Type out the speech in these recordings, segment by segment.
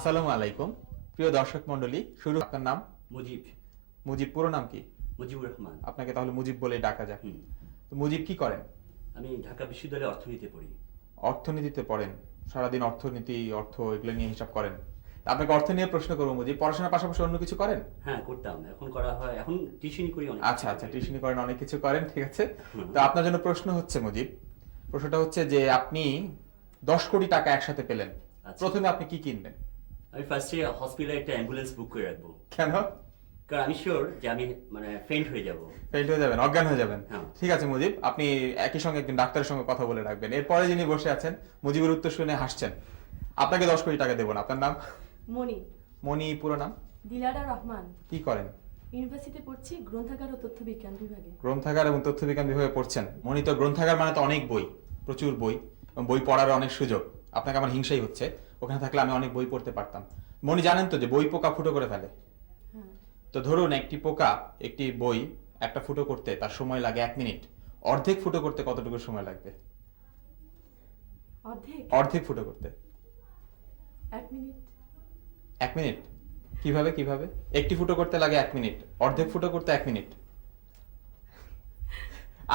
আসসালামু আলাইকুম প্রিয় দর্শক মণ্ডলী, শুরু আপনার নাম? মুজিব। মুজিব পুরো নাম কি? মুজিবুর রহমান। আপনাকে তাহলে মুজিব বলে ডাকা যাক। তো মুজিব কি করেন? আমি ঢাকা বিশ্ববিদ্যালয়ে অর্থনীতিতে পড়ি। অর্থনীতিতে পড়েন? সারাদিন অর্থনীতি অর্থ এগুলো নিয়ে হিসাব করেন? আপনাকে অর্থ নিয়ে প্রশ্ন করবো মুজিব, পড়াশোনার পাশাপাশি অন্য কিছু করেন? হ্যাঁ করতাম, এখন করা হয়, এখন টিউশনি করি অনেক। আচ্ছা আচ্ছা, টিউশনি করেন, অনেক কিছু করেন, ঠিক আছে। তো আপনার জন্য প্রশ্ন হচ্ছে মুজিব, প্রশ্নটা হচ্ছে যে আপনি 10 কোটি টাকা একসাথে পেলেন, আচ্ছা। প্রথমে আপনি কি কিনবেন? আমি ফার্স্টে হসপিটালে একটা অ্যাম্বুলেন্স বুক করে রাখবো। কেন? কারণ আমি শিওর যে আমি ফেইন্ট হয়ে যাব। ফেল হয়ে যাবেন, অজ্ঞান হয়ে যাবেন। হ্যাঁ। ঠিক আছে মুজিব, আপনি একই সঙ্গে একজন ডাক্তারের সঙ্গে কথা বলে রাখবেন। এরপরে যিনি বসে আছেন, মুজিবের উত্তর শুনে হাসছেন, আপনাকে 10 কোটি টাকা দেবো না। আপনার নাম? মনি। মনি পুরো নাম? দিলারা রহমান। কি করেন? ইউনিভার্সিটিতে পড়ছি, গ্রন্থাগার ও তথ্য বিজ্ঞান বিভাগে। গ্রন্থাগার এবং তথ্য বিজ্ঞান বিভাগে পড়ছেন। মনি, তো গ্রন্থাগার মানে তো অনেক বই, প্রচুর বই, এবং বই পড়ার অনেক সুযোগ। আপনাকে আমার হিংসাই হচ্ছে, ওখানে থাকলে আমি অনেক বই পড়তে পারতাম। মনি, জানেন তো যে বই পোকা ফুটো করে ফেলে? হ্যাঁ। তো ধরুন একটি পোকা একটি বই একটা ফুটো করতে তার সময় লাগে 1 মিনিট, অর্ধেক ফুটো করতে কতটুকু সময় লাগবে? অর্ধেক? অর্ধেক ফুটো করতে 1 মিনিট। 1 মিনিট? কিভাবে কিভাবে? একটি ফুটো করতে লাগে 1 মিনিট, অর্ধেক ফুটো করতে 1 মিনিট।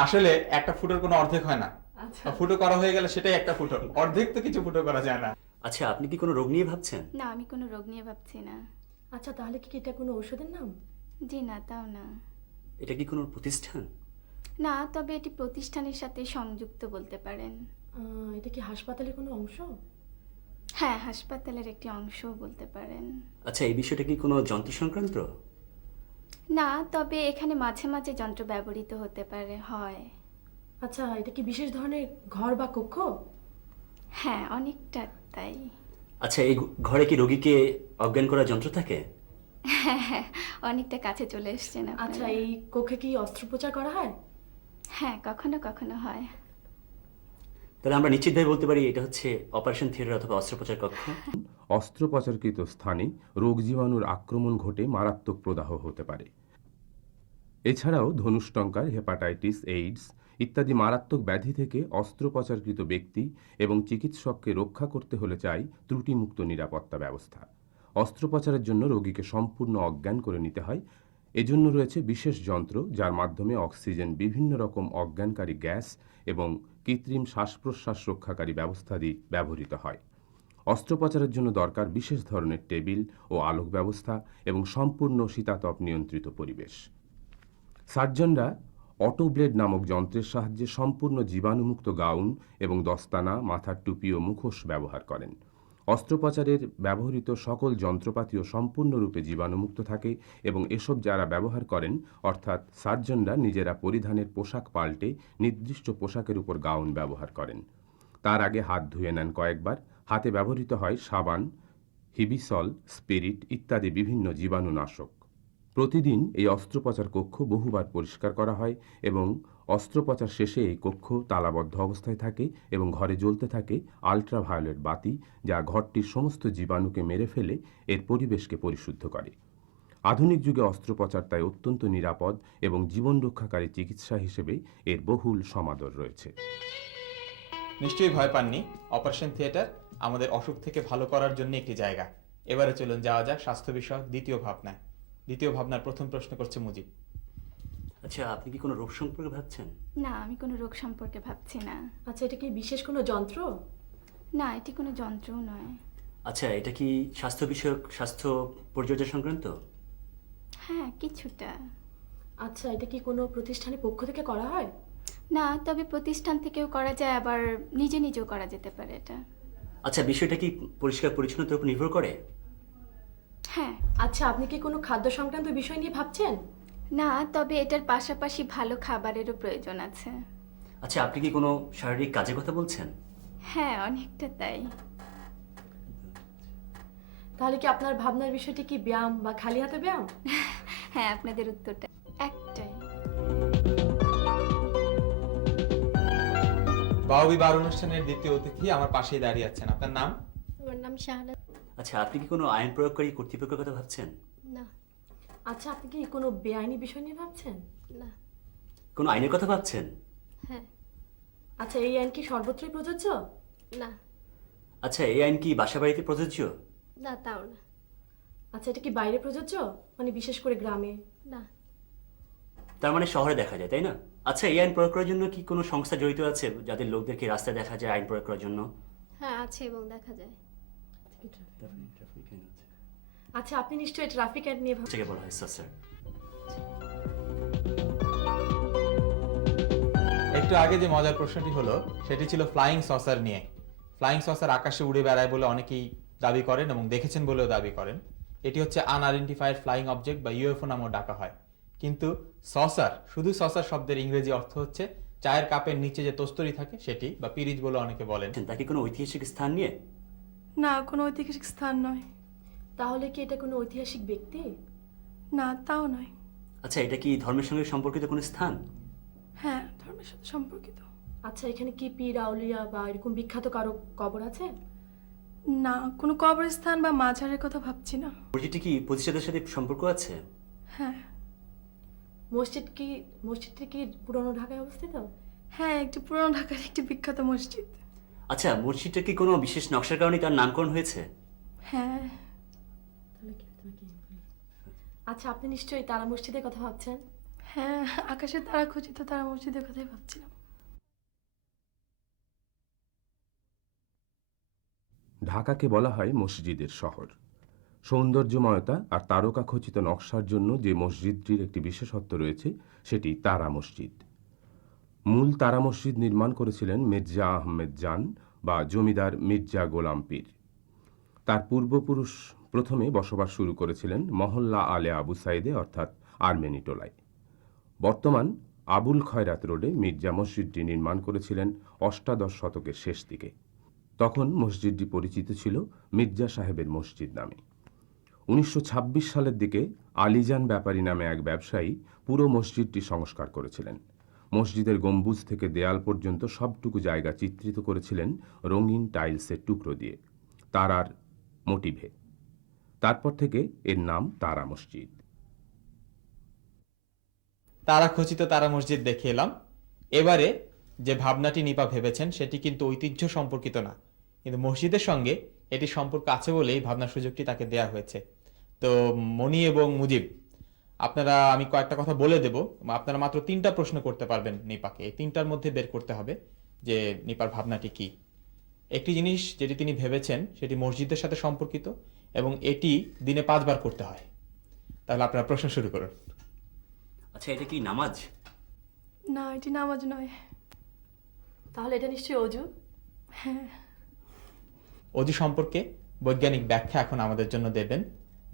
আসলে একটা ফুটোর কোনো অর্ধেক হয় না, আচ্ছা। ফুটো করা হয়ে গেলে সেটাই একটা ফুটো, অর্ধেক তো কিছু ফুটো করা যায় না। আচ্ছা, আপনি কি কোনো রোগ নিয়ে ভাবছেন? না, আমি কোনো রোগ নিয়ে ভাবছি না। আচ্ছা, তাহলে কি এটা কোনো ঔষধের নাম? জি না, তাও না। এটা কি কোনো প্রতিষ্ঠান? না, তবে এটি প্রতিষ্ঠানের সাথে সংযুক্ত বলতে পারেন। এটা কি হাসপাতালের কোনো অংশ? হ্যাঁ, হাসপাতালের একটি অংশও বলতে পারেন। আচ্ছা, এই বিষয়টা কি কোনো যন্ত্র সংক্রান্ত? না, তবে এখানে মাঝে মাঝে যন্ত্র ব্যবহৃত হতে পারে, হয়। আচ্ছা, এটা কি বিশেষ ধরনের ঘর বা কক্ষ? হ্যাঁ, অনেকটা তাই। আচ্ছা, এই ঘরে কি রোগীকে অজ্ঞান করার যন্ত্র থাকে? হ্যাঁ হ্যাঁ, অনেকটা কাছে চলে এসছেন আপনারা। আচ্ছা, এই কক্ষে কি অস্ত্রোপচার করা হয়? হ্যাঁ, কখনো কখনো হয়। তাহলে আমরা নিশ্চিতভাবে বলতে পারি এটা হচ্ছে অপারেশন থিয়েটার অথবা অস্ত্রোপচার কক্ষ। অস্ত্রোপচারকৃত স্থানে রোগ জীবাণুর আক্রমণ ঘটে মারাত্মক প্রদাহ হতে পারে। এছাড়াও ধনুষ্টঙ্কার, হেপাটাইটিস, এইডস ইত্যাদি মারাত্মক ব্যাধি থেকে অস্ত্রোপচারকৃত ব্যক্তি এবং চিকিৎসককে রক্ষা করতে হলে চাই ত্রুটিমুক্ত নিরাপত্তা ব্যবস্থা। অস্ত্রোপচারের জন্য রোগীকে সম্পূর্ণ অজ্ঞান করে নিতে হয়। এজন্য রয়েছে বিশেষ যন্ত্র, যার মাধ্যমে অক্সিজেন, বিভিন্ন রকম অজ্ঞানকারী গ্যাস এবং কৃত্রিম শ্বাস প্রশ্বাস রক্ষাকারী ব্যবস্থাদি ব্যবহৃত হয়। অস্ত্রোপচারের জন্য দরকার বিশেষ ধরনের টেবিল ও আলোক ব্যবস্থা এবং সম্পূর্ণ শীতাতপ নিয়ন্ত্রিত পরিবেশ। সার্জনরা অটোব্লেড নামক যন্ত্রের সাহায্যে সম্পূর্ণ জীবাণুমুক্ত গাউন এবং দস্তানা, মাথার টুপি ও মুখোশ ব্যবহার করেন। অস্ত্রোপচারের ব্যবহৃত সকল যন্ত্রপাতিও সম্পূর্ণরূপে জীবাণুমুক্ত থাকে এবং এসব যারা ব্যবহার করেন, অর্থাৎ সার্জনরা নিজেরা পরিধানের পোশাক পাল্টে নির্দিষ্ট পোশাকের উপর গাউন ব্যবহার করেন। তার আগে হাত ধুয়ে নেন কয়েকবার। হাতে ব্যবহৃত হয় সাবান, হিবিসল, স্পিরিট ইত্যাদি বিভিন্ন জীবাণুনাশক। প্রতিদিন এই অস্ত্রোপচার কক্ষ বহুবার পরিষ্কার করা হয় এবং অস্ত্রোপচার শেষে এই কক্ষ তালাবদ্ধ অবস্থায় থাকে এবং ঘরে জ্বলতে থাকে আল্ট্রাভায়োলেট বাতি, যা ঘরটির সমস্ত জীবাণুকে মেরে ফেলে এর পরিবেশকে পরিশুদ্ধ করে। আধুনিক যুগে অস্ত্রোপচার তাই অত্যন্ত নিরাপদ এবং জীবন রক্ষাকারী চিকিৎসা হিসেবে এর বহুল সমাদর রয়েছে। নিশ্চয়ই ভয় পাননি। অপারেশন থিয়েটার আমাদের অসুখ থেকে ভালো করার জন্য একটি জায়গা। এবারে চলুন যাওয়া যাক স্বাস্থ্য বিষয়ক দ্বিতীয় ভাবনায়। দ্বিতীয় ভাবনার প্রথম প্রশ্ন করছে মুজিব। আচ্ছা, আপনি কি কোনো রোগ সম্পর্কে ভাবছেন? না, আমি কোনো রোগ সম্পর্কে ভাবছি না। আচ্ছা, এটা কি বিশেষ কোনো যন্ত্র? না, এটি কোনো যন্ত্রও নয়। আচ্ছা, এটা কি স্বাস্থ্য বিষয়ক, স্বাস্থ্য পরিচর্যা সংক্রান্ত? হ্যাঁ, কিছুটা। আচ্ছা, এটা কি কোনো প্রতিষ্ঠানের পক্ষ থেকে করা হয়? না, তবে প্রতিষ্ঠান থেকেও করা যায়, আবার নিজে নিজেও করা যেতে পারে এটা। আচ্ছা, বিষয়টা কি পরিষ্কার পরিচ্ছন্নতার উপর নির্ভর করে? হ্যাঁ। আচ্ছা, আপনি কি কোনো খাদ্য সংক্রান্ত বিষয় নিয়ে ভাবছেন? না, তবে এটার পাশাপাশি ভালো খাবারেরও প্রয়োজন আছে। আচ্ছা, আপনি কি কোনো শারীরিক কাজের কথা বলছেন? হ্যাঁ, অনেকটা তাই। তাহলে কি আপনার ভাবনার বিষয়টি কি ব্যায়াম বা খালি হাতে ব্যায়াম? হ্যাঁ, আপনাদের উত্তরটা একটাই। বাউবিবার অনুষ্ঠানের দ্বিতীয় অতিথি আমার পাশেই দাঁড়িয়ে আছেন। আপনার নাম? আমার নাম শাহানা। আচ্ছা, আপনি কি কোনো আইন প্রয়োগকারী কর্তৃপক্ষের কথা ভাবছেন? না। আচ্ছা, আপনি কি কোনো বেআইনি বিষয় নিয়ে ভাবছেন? না। কোনো আইনের কথা ভাবছেন? হ্যাঁ। আচ্ছা, এই আইন কি সর্বত্রই প্রযোজ্য? না। আচ্ছা, এই আইন কি বাসা বাড়িতে প্রযোজ্য? না, তাও না। আচ্ছা, এটা কি বাইরে প্রযোজ্য, মানে বিশেষ করে গ্রামে? না। তার মানে শহরে দেখা যায়, তাই না? আচ্ছা, এই আইন প্রয়োগ করার জন্য কি কোনো সংস্থা জড়িত আছে, যাদের লোকদেরকে রাস্তায় দেখা যায় আইন প্রয়োগ করার জন্য? হ্যাঁ, আছে এবং দেখা যায়। আচ্ছা, আপনি নিশ্চয়ই ট্রাফিক অ্যাক্ট নিয়ে থেকে বলা হয় স্যার। একটু আগে যে মজার প্রশ্নটি হলো সেটি ছিল ফ্লাইং সসার নিয়ে। ফ্লাইং সসার আকাশে উড়ে বেড়ায় বলে অনেকেই দাবি করেন এবং দেখেছেন বলেও দাবি করেন। এটি হচ্ছে আনআইডেন্টিফাইড ফ্লাইং অবজেক্ট বা ইউএফও নামেও ডাকা হয়। কিন্তু সসার, শুধু সসার শব্দের ইংরেজি অর্থ হচ্ছে চায়ের কাপের নিচে যে তস্তরি থাকে সেটি, বা পিরিচ বলে অনেকে বলেন। তা কি কোনো ঐতিহাসিক স্থান নিয়ে? না, কোনো ঐতিহাসিক স্থান নয়। তাহলে কি এটা কোনো ঐতিহাসিক ব্যক্তি? না, তাও নয়। আচ্ছা, এটা কি ধর্মের সঙ্গে সম্পর্কিত কোনো স্থান? হ্যাঁ, ধর্মের সাথে সম্পর্কিত। আচ্ছা, এখানে কি পীর আউলিয়া বা এরকম বিখ্যাত কারো কবর আছে? না, কোনো কবরস্থান বা মাজারের কথা ভাবছি না। মসজিদটি কি প্রতিষ্ঠাতার সাথে সম্পর্ক আছে? হ্যাঁ। মসজিদটি কি পুরনো ঢাকায় অবস্থিত? হ্যাঁ, একটি পুরনো ঢাকার একটি বিখ্যাত মসজিদ। আচ্ছা, মসজিদটা কি কোনো বিশেষ নকশার কারণে তার নামকরণ হয়েছে? হ্যাঁ। আচ্ছা, আপনি নিশ্চয়ই তারা মসজিদের কথা ভাবছেন? হ্যাঁ, আকাশের তারা খচিত তারা মসজিদের কথাই ভাবছিলাম। ঢাকাকে বলা হয় মসজিদের শহর। সৌন্দর্যময়তা আর তারকাখচিত নকশার জন্য যে মসজিদটির একটি বিশেষত্ব রয়েছে সেটি তারা মসজিদ। মূল তারা মসজিদ নির্মাণ করেছিলেন মির্জা আহমেদ জান বা জমিদার মির্জা গোলাম পীর। তার পূর্বপুরুষ প্রথমে বসবাস শুরু করেছিলেন মহল্লা আলে আবু সাইদে, অর্থাৎ আর্মেনি টোলায়। বর্তমান আবুল খয়রাত রোডে মির্জা মসজিদটি নির্মাণ করেছিলেন অষ্টাদশ শতকের শেষ দিকে। তখন মসজিদটি পরিচিত ছিল মির্জা সাহেবের মসজিদ নামে। 1926 সালের দিকে আলীজান ব্যাপারী নামে এক ব্যবসায়ী পুরো মসজিদটি সংস্কার করেছিলেন। মসজিদের গম্বুজ থেকে দেয়াল পর্যন্ত সবটুকু জায়গা চিত্রিত করেছিলেন রঙিন টাইলসের টুকরো দিয়ে, তারার মোটিভে। তারপর থেকে এর নাম তারা মসজিদ। তারা খচিত তারা মসজিদ দেখে এলাম। এবারে যে ভাবনাটি নিপা ভেবেছেন সেটি কিন্তু ঐতিহ্য সম্পর্কিত না, কিন্তু মসজিদের সঙ্গে এটি সম্পর্ক আছে বলেই ভাবনার সুযোগটি তাকে দেয়া হয়েছে। তো মনি এবং মুজিব, আপনারা, আমি কয়েকটা কথা বলে দেব, আপনারা মাত্র 3টা প্রশ্ন করতে পারবেন নিপাকে। এই 3টার মধ্যে বের করতে হবে যে নিপার ভাবনাটি কি। একটি জিনিস যেটি তিনি ভেবেছেন সেটি মসজিদের সাথে সম্পর্কিত এবং এটি দিনে 5 বার করতে হয়। তাহলে আপনারা প্রশ্ন শুরু করুন। আচ্ছা, এটা কি নামাজ? না, এটি নামাজ নয়। তাহলে এটা নিশ্চয়ই অজু? হ্যাঁ। অজু সম্পর্কে বৈজ্ঞানিক ব্যাখ্যা এখন আমাদের জন্য দেবেন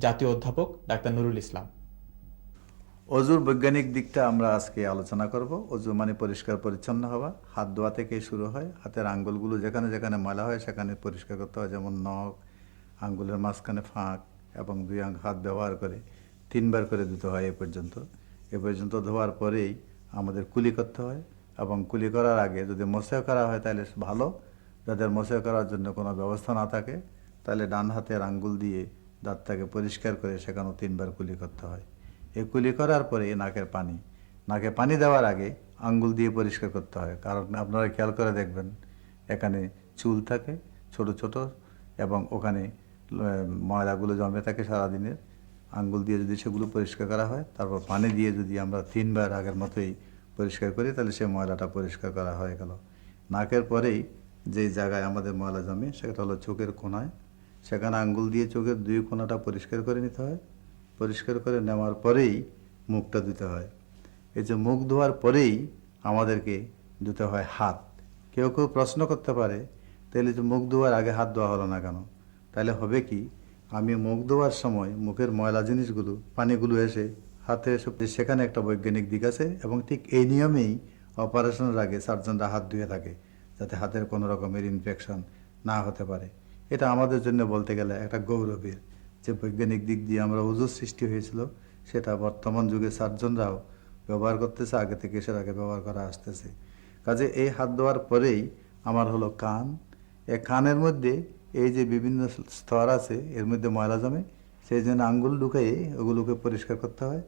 জাতীয় অধ্যাপক ডাক্তার নুরুল ইসলাম। অজুর বৈজ্ঞানিক দিকটা আমরা আজকে আলোচনা করব। অজু মানে পরিষ্কার পরিচ্ছন্ন হওয়া। হাত ধোয়া থেকেই শুরু হয়। হাতের আঙ্গুলগুলো যেখানে যেখানে ময়লা হয় সেখানে পরিষ্কার করতে হয়, যেমন নখ, আঙ্গুলের মাঝখানে ফাঁক, এবং 2 হাত ব্যবহার করে 3 বার করে ধুতে হয়। এ পর্যন্ত ধোয়ার পরেই আমাদের কুলি করতে হয়, এবং কুলি করার আগে যদি মোছাও করা হয় তাহলে ভালো। যাদের মোছাও করার জন্য কোনো ব্যবস্থা না থাকে তাহলে ডান হাতের আঙ্গুল দিয়ে দাঁতটাকে পরিষ্কার করে সেখানেও 3 বার কুলি করতে হয়। এই কুলি করার পরে নাকে পানি দেওয়ার আগে আঙ্গুল দিয়ে পরিষ্কার করতে হয়, কারণ আপনারা খেয়াল করে দেখবেন এখানে চুল থাকে ছোট ছোট, এবং ওখানে ময়লাগুলো জমে থাকে সারাদিনের। আঙ্গুল দিয়ে যদি সেগুলো পরিষ্কার করা হয়, তারপর পানি দিয়ে যদি আমরা 3 বার আগের মতোই পরিষ্কার করি, তাহলে সে ময়লাটা পরিষ্কার করা হয়ে গেল। নাকের পরেই যে জায়গায় আমাদের ময়লা জমে সেটা হলো চোখের কোণায়। সেখানে আঙ্গুল দিয়ে চোখের 2 কোণাটা পরিষ্কার করে নিতে হয়। পরিষ্কার করে নেওয়ার পরেই মুখটা ধুতে হয়। এই যে মুখ ধোয়ার পরেই আমাদেরকে ধুতে হয় হাত। কেউ কেউ প্রশ্ন করতে পারে, তাহলে যে মুখ ধোয়ার আগে হাত ধোয়া হলো না কেন? তাহলে হবে কি, আমি মুখ ধোয়ার সময় মুখের ময়লা জিনিসগুলো, পানিগুলো এসে হাতে এসে, সেখানে একটা বৈজ্ঞানিক দিক আছে, এবং ঠিক এই নিয়মেই অপারেশনের আগে সার্জনরা হাত ধুয়ে থাকে, যাতে হাতের কোনো রকমের ইনফেকশন না হতে পারে। এটা আমাদের জন্য বলতে গেলে একটা গৌরবের, যে বৈজ্ঞানিক দিক দিয়ে আমরা ওজুর সৃষ্টি হয়েছিল সেটা বর্তমান যুগে সার্জনরাও ব্যবহার করতেছে, আগে থেকে সেটাকে ব্যবহার করা আসতেছে। কাজে এই হাত ধোয়ার পরেই আমার হলো কান। এই কানের মধ্যে এই যে বিভিন্ন স্তর আছে, এর মধ্যে ময়লা জমে, সেই জন্য আঙ্গুল ঢুকিয়ে ওগুলোকে পরিষ্কার করতে হয়।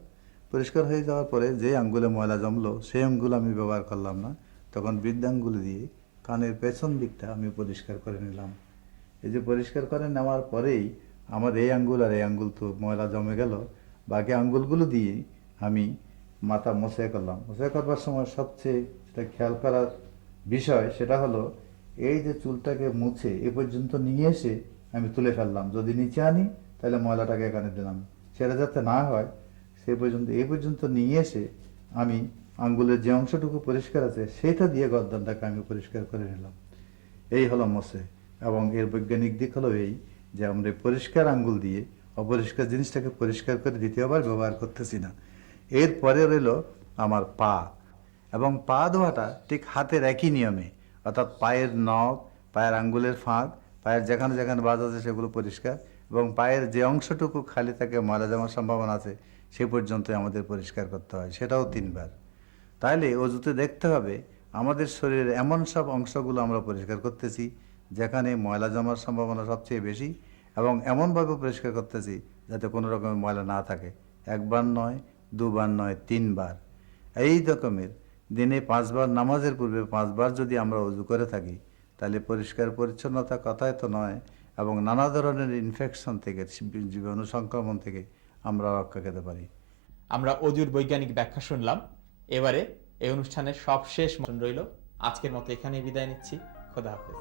পরিষ্কার হয়ে যাওয়ার পরে যে আঙ্গুলে ময়লা জমলো সেই আঙ্গুল আমি ব্যবহার করলাম না, তখন বৃদ্ধাঙ্গুল দিয়ে কানের পেছন দিকটা আমি পরিষ্কার করে নিলাম। এই যে পরিষ্কার করে নেওয়ার পরেই আমার এই আঙ্গুল আর এই আঙ্গুল তো ময়লা জমে গেল, বাকি আঙ্গুলগুলো দিয়ে আমি মাথা মোছাই করলাম। মোছাই করবার সময় সবচেয়ে যেটা খেয়াল করার বিষয় সেটা হলো এই যে চুলটাকে মুছে এ পর্যন্ত নিয়ে এসে আমি তুলে ফেললাম। যদি নিচে আনি তাহলে ময়লাটাকে এখানে দিলাম, সেটা যাতে না হয় সে পর্যন্ত এই পর্যন্ত নিয়ে এসে আমি আঙ্গুলের যে অংশটুকু পরিষ্কার আছে সেটা দিয়ে গর্দনটাকে আমি পরিষ্কার করে নিলাম। এই হলো মোছে। এবং এর বৈজ্ঞানিক দিক হলো এই যে আমরা এই পরিষ্কার আঙ্গুল দিয়ে অপরিষ্কার জিনিসটাকে পরিষ্কার করে দ্বিতীয়বার ব্যবহার করতেছি না। এরপরে রইল আমার পা, এবং পা ধোয়াটা ঠিক হাতের একই নিয়মে, অর্থাৎ পায়ের নখ, পায়ের আঙ্গুলের ফাঁক, পায়ের যেখানে যেখানে বাজ আছে সেগুলো পরিষ্কার, এবং পায়ের যে অংশটুকু খালি থাকে ময়লা জমার সম্ভাবনা আছে সে পর্যন্ত আমাদের পরিষ্কার করতে হয়, সেটাও 3 বার। তাহলে অজুতে দেখতে হবে আমাদের শরীরের এমন সব অংশগুলো আমরা পরিষ্কার করতেছি যেখানে ময়লা জমার সম্ভাবনা সবচেয়ে বেশি, এবং এমনভাবে পরিষ্কার করতেছি যাতে কোনো রকমের ময়লা না থাকে। 1 বার নয়, 2 বার নয়, 3 বার। এই রকমের দিনে 5 বার, নামাজের পূর্বে 5 বার যদি আমরা অজু করে থাকি তাহলে পরিষ্কার পরিচ্ছন্নতা কথাই তো নয়, এবং নানা ধরনের ইনফেকশন থেকে, জীবাণু সংক্রমণ থেকে আমরা রক্ষা পেতে পারি। আমরা অজুর বৈজ্ঞানিক ব্যাখ্যা শুনলাম। এবারে এই অনুষ্ঠানের সবশেষ মতন রইল। আজকের মতো এখানেই বিদায় নিচ্ছি। খোদা হাফেজ।